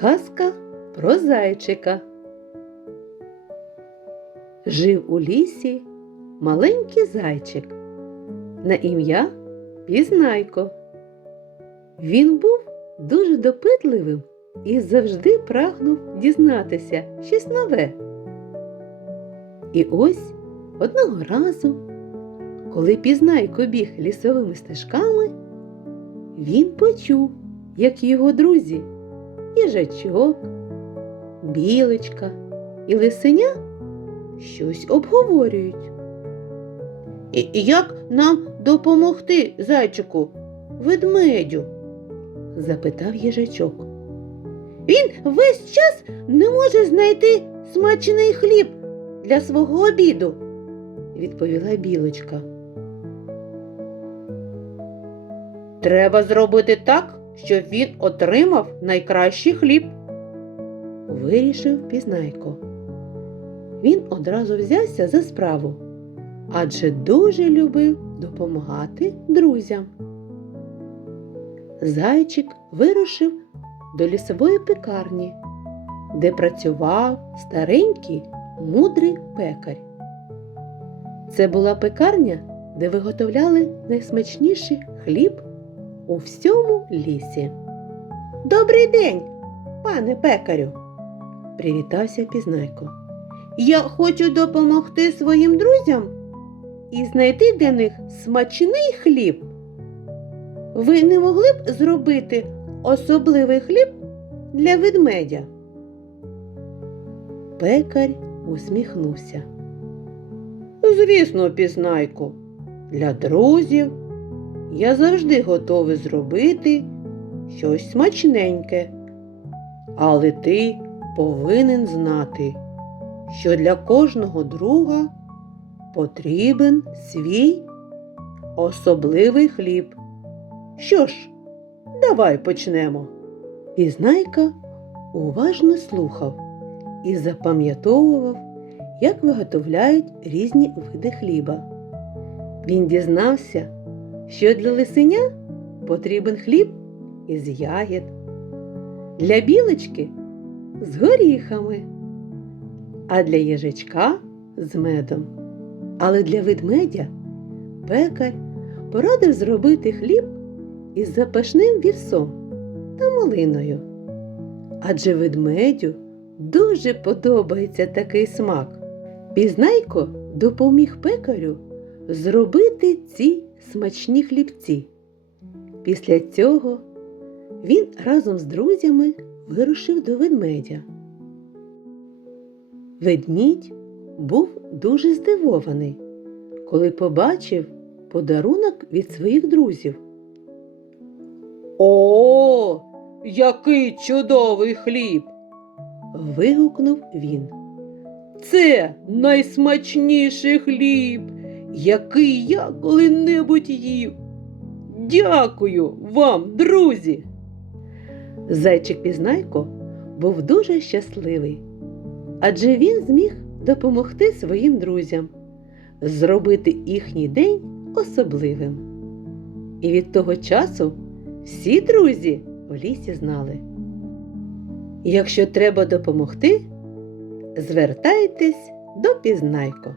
Казка про зайчика. Жив у лісі маленький зайчик на ім'я Пізнайко. Він був дуже допитливим і завжди прагнув дізнатися щось нове. І ось одного разу, коли Пізнайко біг лісовими стежками, він почув, як його друзі їжачок, білочка і лисеня щось обговорюють. І як нам допомогти зайчику, ведмедю? запитав їжачок. Він весь час не може знайти смачний хліб для свого обіду. відповіла білочка. Треба зробити так, щоб він отримав найкращий хліб. Вирішив пізнайко. Він одразу взявся за справу, адже дуже любив допомагати друзям. Зайчик вирушив до лісової пекарні, де працював старенький мудрий пекар. Це була пекарня, де виготовляли найсмачніший хліб у всьому лісі. Добрий день, пане пекарю. Привітався пізнайко. Я хочу допомогти своїм друзям і знайти для них смачний хліб. Ви не могли б зробити особливий хліб для ведмедя? Пекар усміхнувся. Звісно, пізнайку, для друзів я завжди готовий зробити щось смачненьке. Але ти повинен знати, що для кожного друга потрібен свій особливий хліб. Що ж, давай почнемо. Пізнайка уважно слухав і запам'ятовував, як виготовляють різні види хліба. Він дізнався, що для лисеня потрібен хліб із ягід, для білочки з горіхами, а для їжачка з медом. Але для ведмедя пекар порадив зробити хліб із запашним вівсом та малиною. Адже ведмедю дуже подобається такий смак. Пізнайко допоміг пекарю зробити ці смачні хлібці. Після цього він разом з друзями вирушив до ведмедя. Ведмідь був дуже здивований, коли побачив подарунок від своїх друзів. О, який чудовий хліб! Вигукнув він. Це найсмачніший хліб, який я коли-небудь їв. Дякую вам, друзі! Зайчик Пізнайко був дуже щасливий, адже він зміг допомогти своїм друзям зробити їхній день особливим. І від того часу всі друзі в лісі знали. Якщо треба допомогти, звертайтесь до Пізнайко.